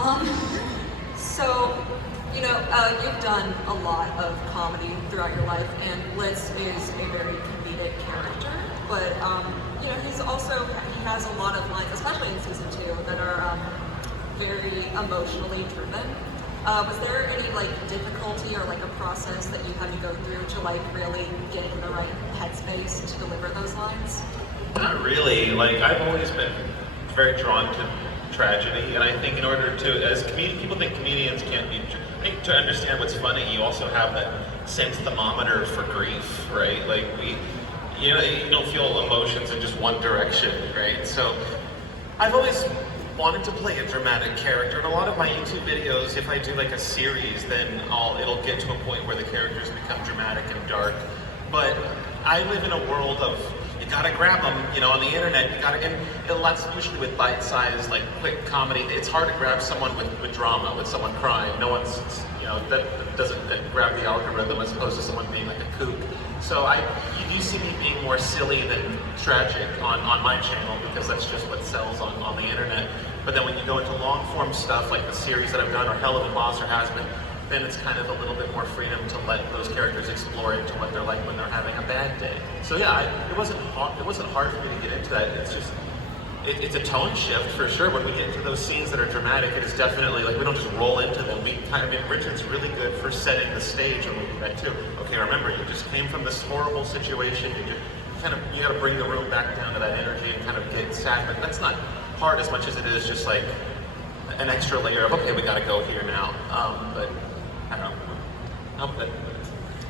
Um, so, you've done a lot of comedy throughout your life, and Blitz is a very comedic character, but, he has a lot of lines, especially in season 2, that are very emotionally driven. Was there any, difficulty or, a process that you had to go through to, really get in the right headspace to deliver those lines? Not really. I've always been very drawn to tragedy, and I think in order to, as people think comedians can't be, I think to understand what's funny, you also have that sense thermometer for grief, right? You don't feel emotions in just one direction, right? So I've always wanted to play a dramatic character. In a lot of my YouTube videos, if I do a series, then it'll get to a point where the characters become dramatic and dark. But I live in a world of, you gotta grab them, on the internet, and that's usually with bite-sized, quick comedy. It's hard to grab someone with drama, with someone crying. No one's, that doesn't grab the algorithm as opposed to someone being a kook. So you do see me being more silly than tragic on my channel, because that's just what sells on the internet. But then when you go into long-form stuff, like the series that I've done, or Helluva or Has Been, then it's kind of a little bit more freedom to let those characters explore into what they're like when they're having a bad day. So yeah, it wasn't hard for me to get into that. It's just, it's a tone shift for sure. When we get into those scenes that are dramatic, it is definitely we don't just roll into them. Richard's really good for setting the stage when we do that too. Okay, remember, you just came from this horrible situation. You got to bring the room back down to that energy and kind of get sad. But that's not hard as much as it is just an extra layer of, okay, we got to go here now. But I don't know.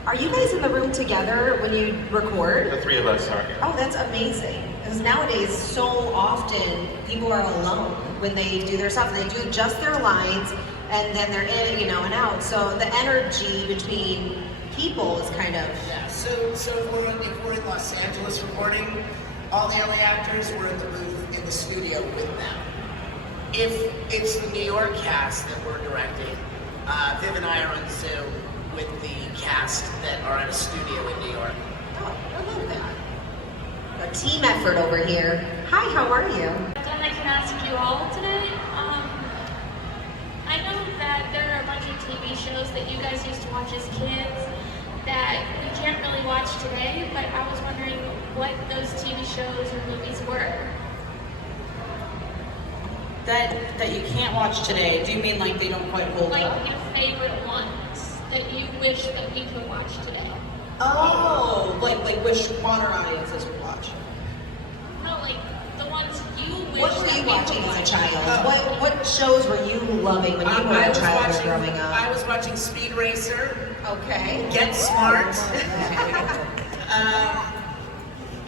Are you guys in the room together when you record? The three of us are. Oh, that's amazing. Because nowadays, so often, people are alone when they do their stuff. They do just their lines, and then they're in, and out. So the energy between people is kind of... Yeah, so if we're in Los Angeles recording, all the LA actors were in the booth in the studio with them. If it's the New York cast that we're directing, Viv and I are on Zoom with the cast that are at a studio in New York. Oh, I love that. A team effort over here. Hi, how are you? I can ask you all today. I know that there are a bunch of TV shows that you guys used to watch as kids that you can't really watch today, but I was wondering what those TV shows or movies were. That you can't watch today? Do you mean they don't quite hold up? Your favorite ones that you wish that we could watch today. Oh, like wish modern audiences would watch. No, the ones you wish. What were you watching as a child? Oh. What shows were you loving when you were a child or growing up? I was watching Speed Racer. Okay. Get Smart.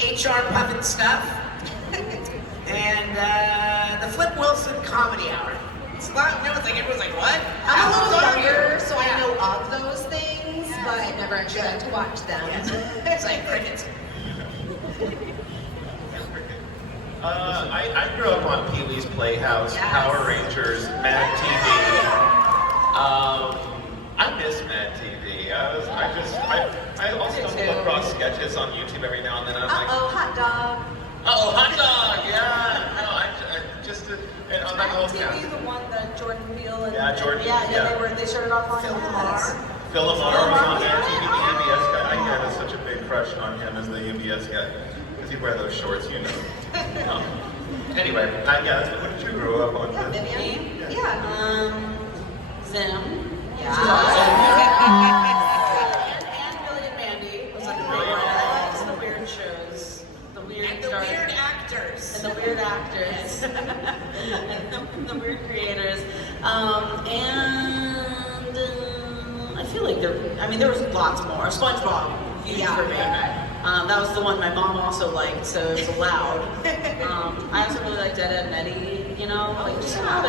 HR Puffin Stuff. And the Flip Wilson Comedy Hour. Everyone's like, what? I'm a little younger, so I know of those things, but I never actually got to watch them. It's like crickets. I grew up on Pee-wee's Playhouse, Power Rangers, Mad TV. I miss Mad TV. I also stumble across sketches on YouTube every now and then. And I'm hot dog. Uh-oh, hot dog, yeah. No, on that whole TV, the one that Jordan Peele and Jordan. they started off on Phil Lamar. Phil Lamar was on Mad TV, the UBS guy. I had such a big crush on him as the UBS guy, because he'd wear those shorts, Anyway, what did you grow up on? Vivian? Zim. Yeah. And Billy and Mandy was the weird shows. The weird actors. And the weird actors. and the weird creators. I feel like there was lots more. SpongeBob, huge for me. That was the one my mom also liked, so it was allowed. I also really liked Ed, Edd n Eddy, just a lot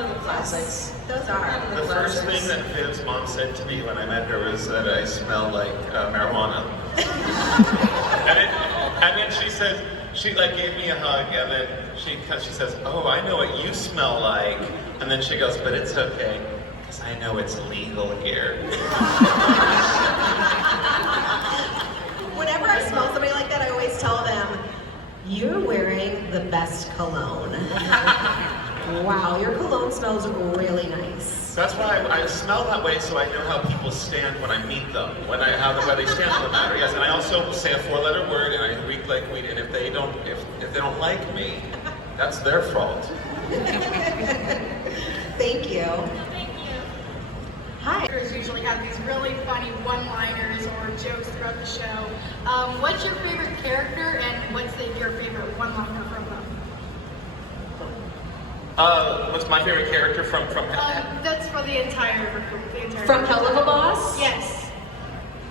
of the classics. Those are. The first thing that Viv's mom said to me when I met her was that I smelled like marijuana. and then she said, she gave me a hug, and then she says, oh, I know what you smell like. And then she goes, but it's okay, because I know it's legal here. Whenever I smell somebody like that, I always tell them, you're wearing the best cologne. Wow, your cologne smells really nice. That's why I smell that way, so I know how people stand when I meet them, how they stand on the matter. Yes, and I also say a 4-letter word, and I reek like weed. And if they don't like me, that's their fault. Thank you. Thank you. Hi. Characters usually have these really funny one-liners or jokes throughout the show. What's your favorite character, and what's your favorite one-liner from them? What's my favorite character from That's for the entire group. From Helluva Boss? Yes.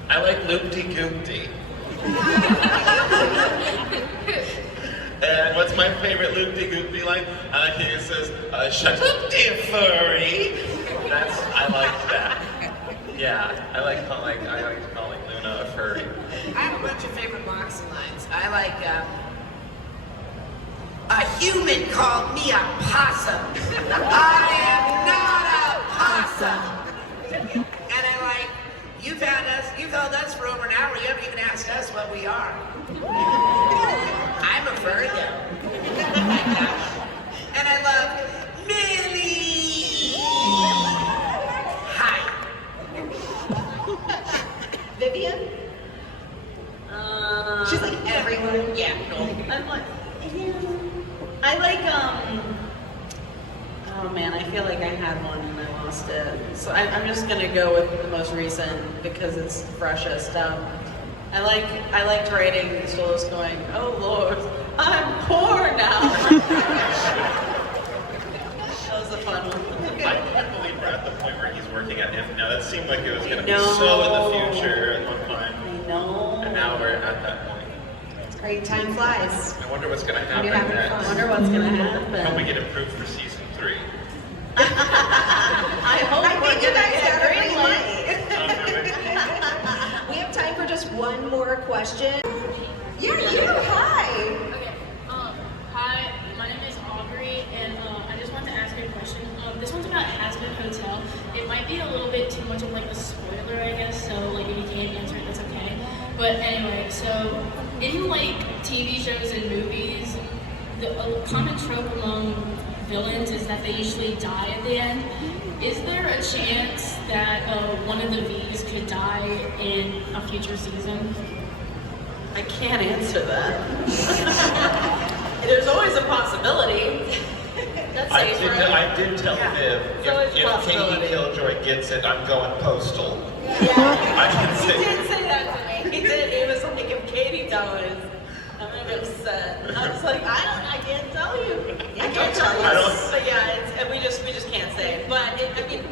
I like Loop-de-Goop-de. And what's my favorite Loop-de-Goop-de line? He says, shut up, dear furry. I like that. Yeah, I like calling Luna a furry. I have a bunch of favorite boxing lines. I like, a human called me a possum. I am not a possum. And I like, you've held us for over an hour, you haven't even asked us what we are. I'm a Virgo. And I love Millie. Hi. Vivian? She's like everyone. Yeah, no. I like, oh man, I feel like I had one and I lost it. So I'm just gonna go with the most recent because it's freshest. I liked writing Stolas going, oh Lord, I'm poor now. That was a fun one. I can't believe we're at the point where he's working at him now. That seemed like it was going to be I know. so in the future at one time. I know. And now we're at that point. It's great, time flies. I wonder what's going to When happen you're having next. fun. I wonder what's gonna Hope we happen. get approved for season 3. I hope I we're think you gonna guys get got a green green light. light. We have time for just one more question. Yeah, you. Hi. Okay. Hi, my name is Aubrey, and I just wanted to ask you a question. This one's about Hazbin Hotel. It might be a little bit too much of like a spoiler, I guess. So like if you can't answer it, that's okay. But anyway, so in like TV shows and movies, the common trope among villains is that they usually die at the end. Is there a chance that one of the V's could die in a future season? I can't answer that. There's always a possibility. That's I safe, did, right? I did tell Viv, It's always a if possibility. Katie Killjoy gets it, I'm going postal. Yeah. I can He say. did say that to me. He did. It was like if Katie dies, I'm gonna be upset. I was like, I can't tell you. I can't tell you. I don't- But yeah, and we just can't say. But I mean,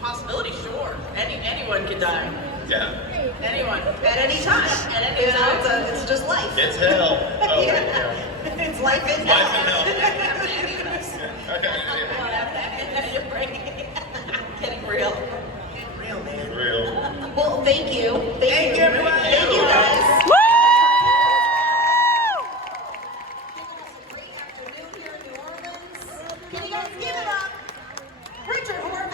possibility, sure. Anyone could die. Yeah. Anyone. At any time. At any You know, time. it's just life. It's hell. Oh, Yeah. yeah. It's life in Life in hell. Okay. Your brain getting real. Real man. Real. Well, thank you. Thank you, everyone. Thank you, guys. Giving us a great afternoon here in New Orleans. Can you guys give it up? Richard Horvitz.